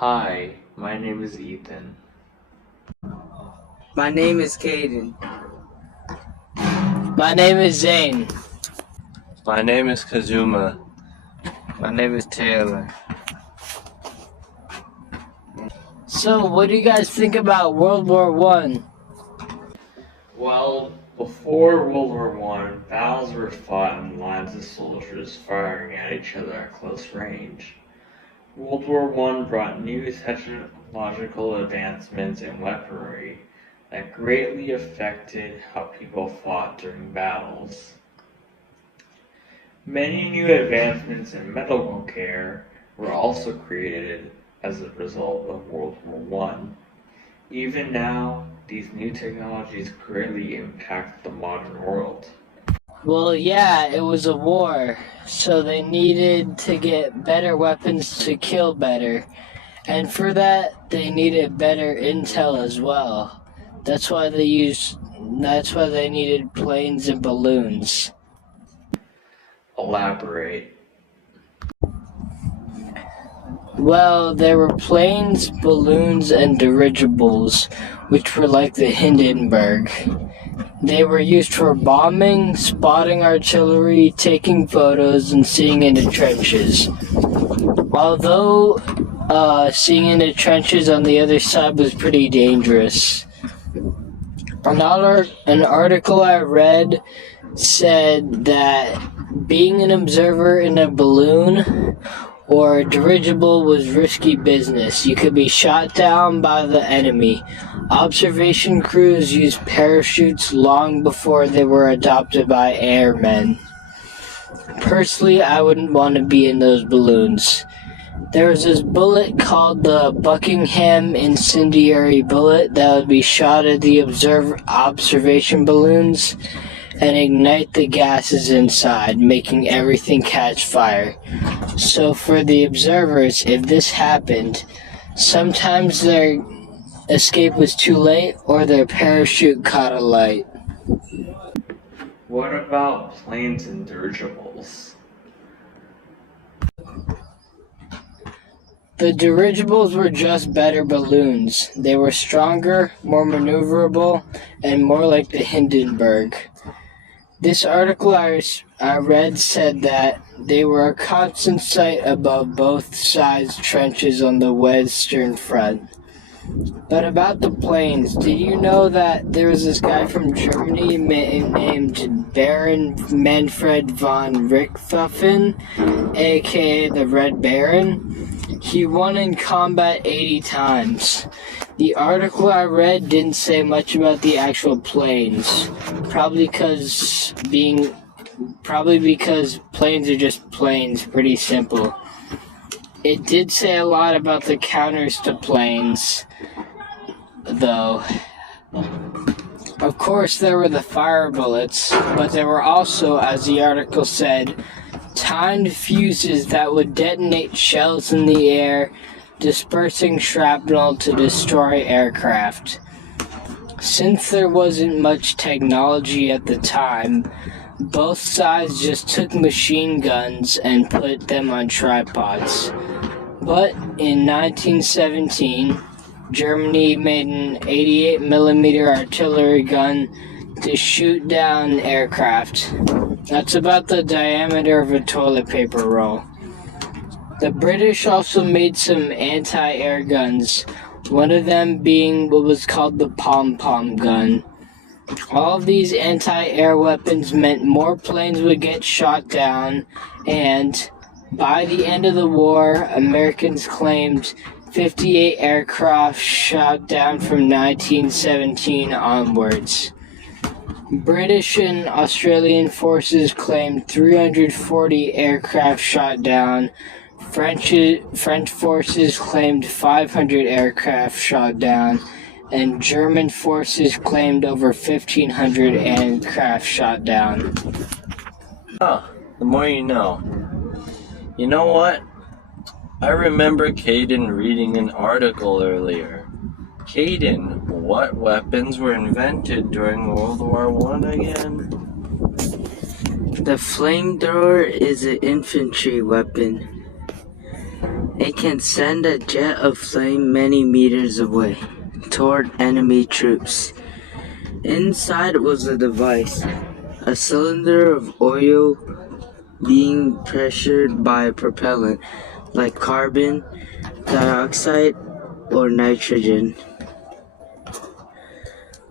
Hi, my name is Ethan. My name is Caden. My name is Zane. My name is Kazuma. My name is Taylor. So, what do you guys think about World War I? Well, before World War I, battles were fought in lines of soldiers firing at each other at close range. World War I brought new technological advancements in weaponry that greatly affected how people fought during battles. Many new advancements in medical care were also created as a result of World War I. Even now, these new technologies greatly impact the modern world. Well, yeah, it was a war, so they needed to get better weapons to kill better. And for that, they needed better intel as well. That's why they needed planes and balloons. Elaborate. Well, there were planes, balloons, and dirigibles, which were like the Hindenburg. They were used for bombing, spotting artillery, taking photos, and seeing into trenches. Although seeing into trenches on the other side was pretty dangerous. An article I read said that being an observer in a balloon or dirigible was risky business. You could be shot down by the enemy. Observation crews used parachutes long before they were adopted by airmen. Personally, I wouldn't want to be in those balloons. There was this bullet called the Buckingham incendiary bullet that would be shot at the observation balloons and ignite the gases inside, making everything catch fire. So for the observers, if this happened, sometimes their escape was too late or their parachute caught a light. What about planes and dirigibles? The dirigibles were just better balloons. They were stronger, more maneuverable, and more like the Hindenburg. This article I read said that they were a constant sight above both sides' trenches on the Western Front. But about the planes, did you know that there was this guy from Germany named Baron Manfred von Richthofen, aka the Red Baron? He won in combat 80 times. The article I read didn't say much about the actual planes, probably because planes are just planes, pretty simple. It did say a lot about the counters to planes, though. Of course, there were the fire bullets, but there were also, as the article said, timed fuses that would detonate shells in the air, dispersing shrapnel to destroy aircraft. Since there wasn't much technology at the time, both sides just took machine guns and put them on tripods. But in 1917, Germany made an 88mm artillery gun to shoot down aircraft. That's about the diameter of a toilet paper roll. The British also made some anti-air guns, one of them being what was called the pom-pom gun. All of these anti-air weapons meant more planes would get shot down, and by the end of the war, Americans claimed 58 aircraft shot down from 1917 onwards. British and Australian forces claimed 340 aircraft shot down. French forces claimed 500 aircraft shot down, and German forces claimed over 1,500 aircraft shot down. The more you know. You know what? I remember Caden reading an article earlier. Caden, what weapons were invented during World War I again? The flamethrower is an infantry weapon. It can send a jet of flame many meters away toward enemy troops. Inside was a device, a cylinder of oil being pressured by propellant like carbon dioxide or nitrogen.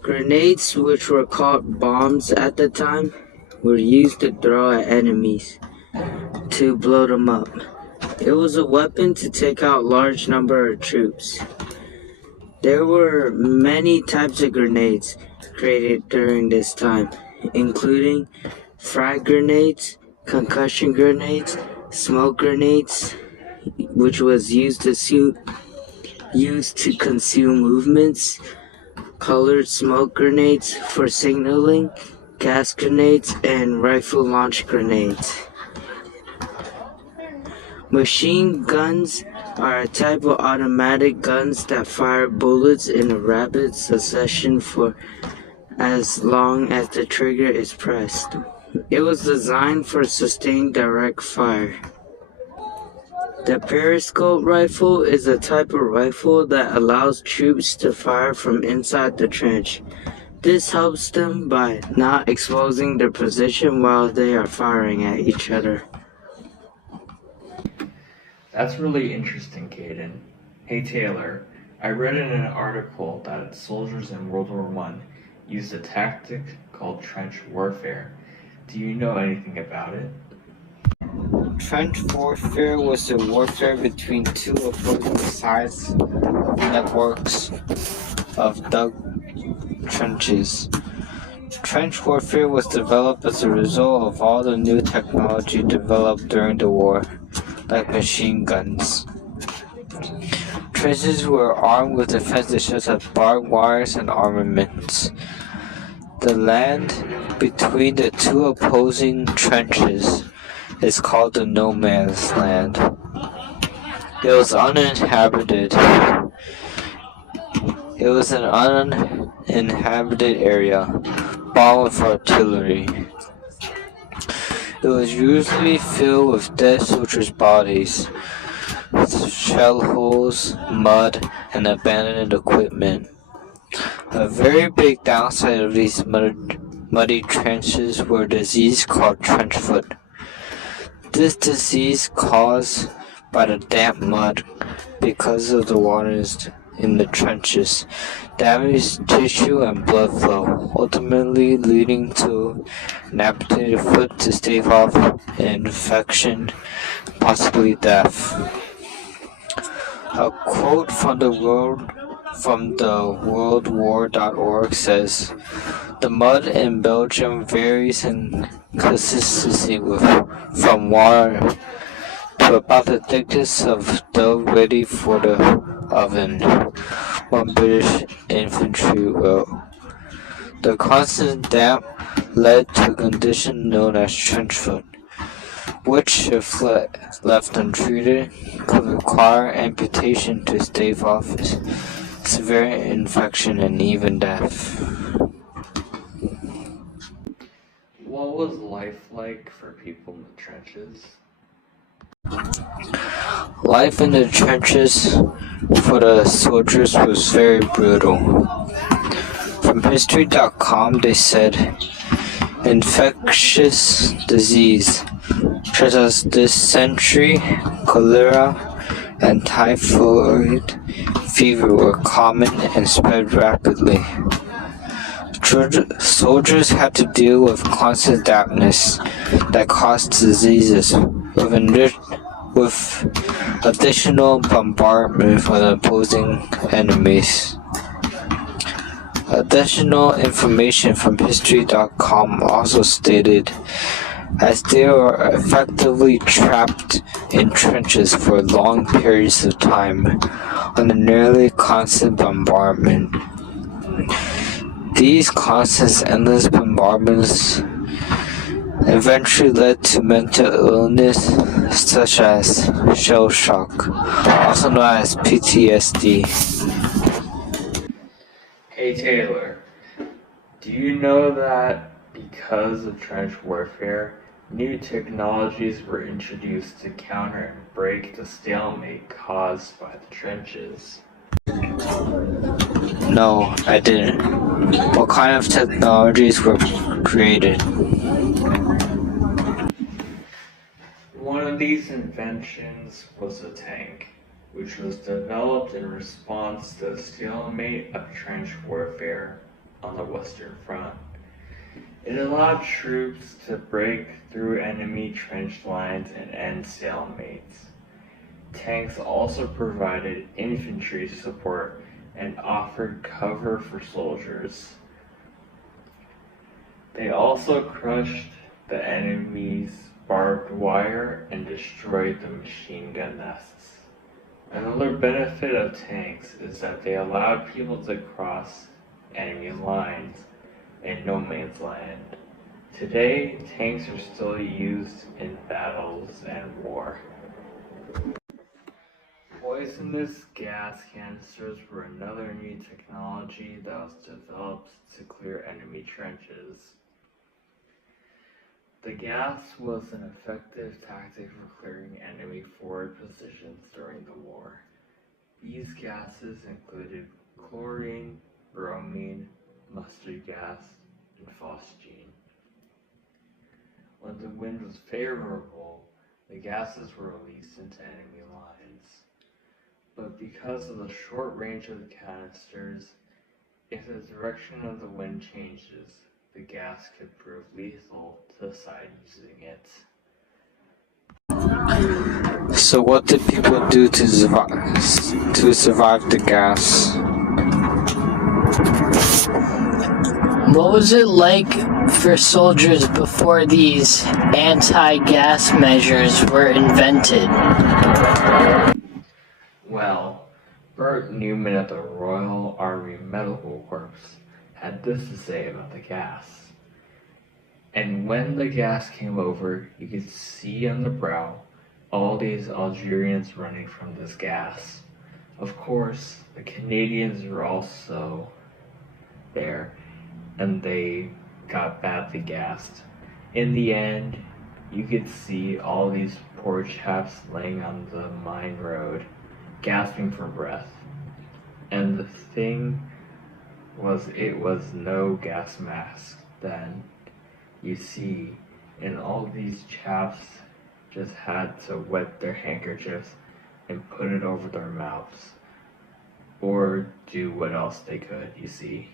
Grenades, which were called bombs at the time, were used to throw at enemies to blow them up. It was a weapon to take out large number of troops. There were many types of grenades created during this time, including frag grenades, concussion grenades, smoke grenades, which was used to conceal movements, colored smoke grenades for signaling, gas grenades, and rifle launch grenades. Machine guns are a type of automatic guns that fire bullets in a rapid succession for as long as the trigger is pressed. It was designed for sustained direct fire. The periscope rifle is a type of rifle that allows troops to fire from inside the trench. This helps them by not exposing their position while they are firing at each other. That's really interesting, Caden. Hey Taylor, I read in an article that soldiers in World War I used a tactic called trench warfare. Do you know anything about it? Trench warfare was the warfare between two opposing sides of networks of dug trenches. Trench warfare was developed as a result of all the new technology developed during the war, like machine guns. Trenches were armed with defenses such as barbed wires and armaments. The land between the two opposing trenches is called the no man's land. It was uninhabited. It was an uninhabited area, bombed with artillery. It was usually filled with dead soldiers' bodies, shell holes, mud, and abandoned equipment. A very big downside of these muddy trenches were a disease called trench foot. This disease caused by the damp mud because of the waters in the trenches damaged tissue and blood flow, ultimately leading to an amputated foot to stave off an infection, possibly death. A quote from the worldwar.org says, "The mud in Belgium varies in consistency from water to about the thickness of dough ready for the oven," one British infantry wrote. The constant damp led to a condition known as trench foot, which, if left untreated, could require amputation to stave off severe infection and even death. What was life like for people in the trenches? Life in the trenches for the soldiers was very brutal. From History.com they said, infectious disease such as dysentery, cholera, and typhoid fever were common and spread rapidly. Soldiers had to deal with constant dampness that caused diseases, with additional bombardment from the opposing enemies. Additional information from History.com also stated, as they were effectively trapped in trenches for long periods of time under nearly constant bombardment. These constant endless bombardments eventually led to mental illness such as shell shock, also known as PTSD. Hey Taylor, do you know that because of trench warfare, New technologies were introduced to counter and break the stalemate caused by the trenches. No, I didn't. What kind of technologies were created? One of these inventions was a tank, which was developed in response to the stalemate of trench warfare on the Western Front. It allowed troops to break through enemy trench lines and end stalemates. Tanks also provided infantry support and offered cover for soldiers. They also crushed the enemy's barbed wire and destroyed the machine gun nests. Another benefit of tanks is that they allowed people to cross enemy lines in no man's land. Today, tanks are still used in battles and war. Poisonous gas canisters were another new technology that was developed to clear enemy trenches. The gas was an effective tactic for clearing enemy forward positions during the war. These gases included chlorine, bromine, mustard gas, and phosgene. When the wind was favorable, the gases were released into enemy lines. But because of the short range of the canisters, if the direction of the wind changes, the gas could prove lethal to the side using it. So what did people do to survive the gas? What was it like for soldiers before these anti-gas measures were invented? Well, Bert Newman of the Royal Army Medical Corps had this to say about the gas. And when the gas came over, you could see on the brow all these Algerians running from this gas. Of course, the Canadians were also there, and they got badly gassed. In the end, you could see all these poor chaps laying on the mine road, gasping for breath. And the thing was, it was no gas mask then. You see, and all these chaps just had to wet their handkerchiefs and put it over their mouths, or do what else they could, you see.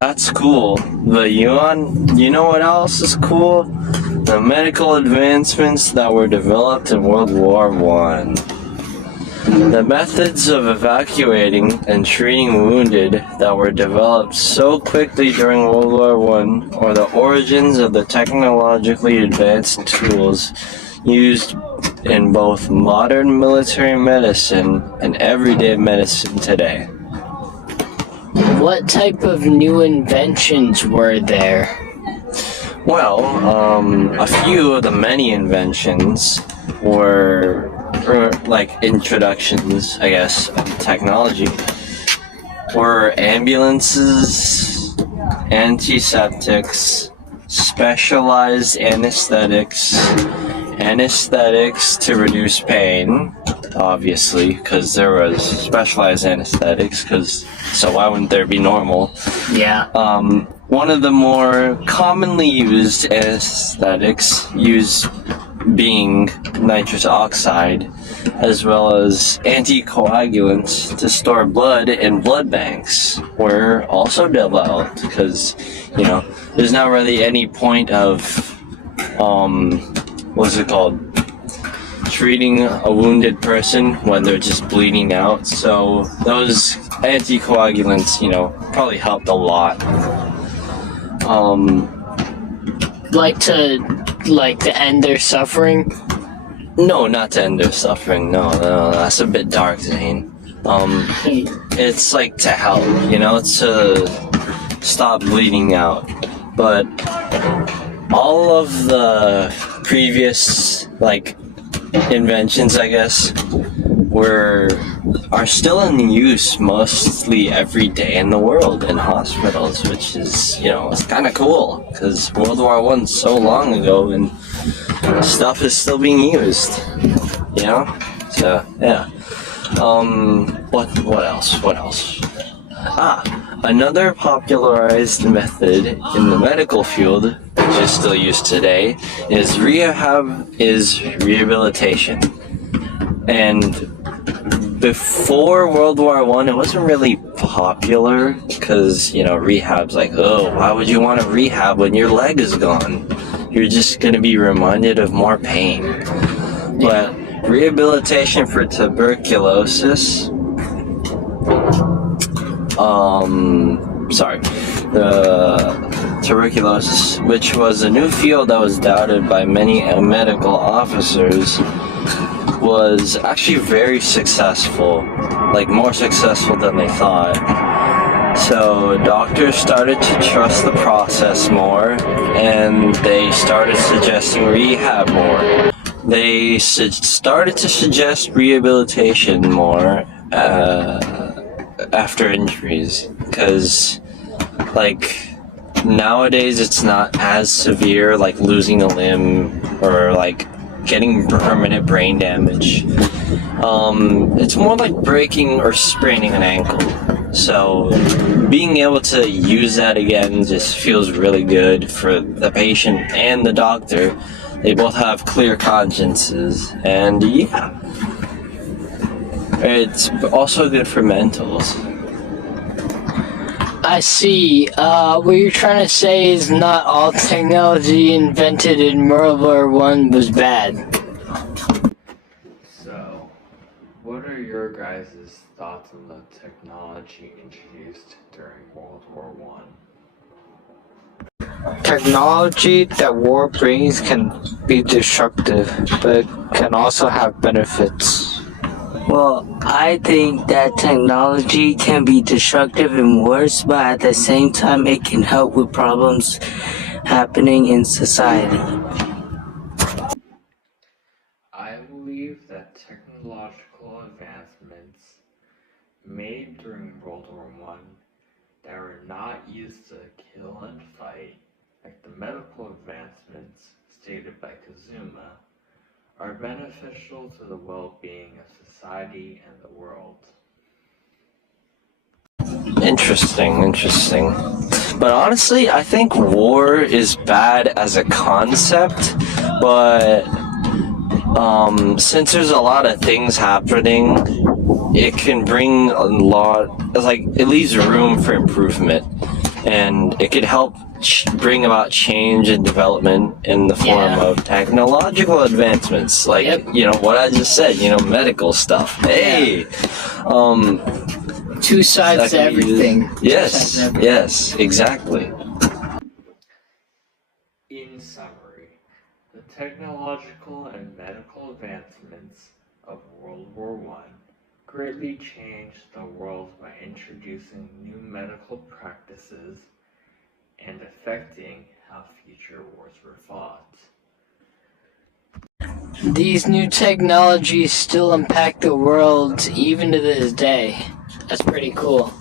That's cool. But you know what else is cool? The medical advancements that were developed in World War I. The methods of evacuating and treating wounded that were developed so quickly during World War I, or the origins of the technologically advanced tools used in both modern military medicine and everyday medicine today. What type of new inventions were there? Well, a few of the many inventions were like introductions, I guess, of technology, were ambulances, antiseptics, specialized anesthetics to reduce pain, obviously, because there was specialized anesthetics, so why wouldn't there be normal? Yeah. One of the more commonly used anesthetics being nitrous oxide, as well as anticoagulants to store blood in blood banks were also developed, because, there's not really any point of, treating a wounded person when they're just bleeding out, so those anticoagulants, probably helped a lot. Like to end their suffering? No, not to end their suffering. No, that's a bit dark, Zane. It's like to help, to stop bleeding out. But all of the previous, inventions, I guess, were are still in use mostly every day in the world in hospitals, which is, it's kind of cool because World War I's so long ago and stuff is still being used, So, yeah. What else? Another popularized method in the medical field, which is still used today, is rehabilitation. And before World War I, it wasn't really popular because, rehab's like, oh, why would you want to rehab when your leg is gone? You're just going to be reminded of more pain. But rehabilitation for tuberculosis, tuberculosis, which was a new field that was doubted by many medical officers, was actually very successful, like more successful than they thought. So doctors started to trust the process more, and they started suggesting rehab more. They started to suggest rehabilitation more after injuries, because nowadays it's not as severe, like losing a limb or like getting permanent brain damage. It's more like breaking or spraining an ankle. So being able to use that again just feels really good for the patient and the doctor. They both have clear consciences, and it's also good for mentals. I see. What you're trying to say is not all technology invented in World War I was bad. So, what are your guys' thoughts on the technology introduced during World War I? Technology that war brings can be destructive, but can also have benefits. Well, I think that technology can be destructive and worse, but at the same time, it can help with problems happening in society. I believe that technological advancements made during World War I that were not used to kill and fight, like the medical advancements stated by Kazuma, are beneficial to the well-being of society and the world. Interesting. But honestly, I think war is bad as a concept, but since there's a lot of things happening, it can bring a lot, it leaves room for improvement, and it can help bring about change and development in the form of technological advancements, what I just said, medical stuff. Hey, Two sides to everything. Yes, exactly. In summary, the technological and medical advancements of World War I greatly changed the world by introducing new medical practices and affecting how future wars were fought. These new technologies still impact the world even to this day. That's pretty cool.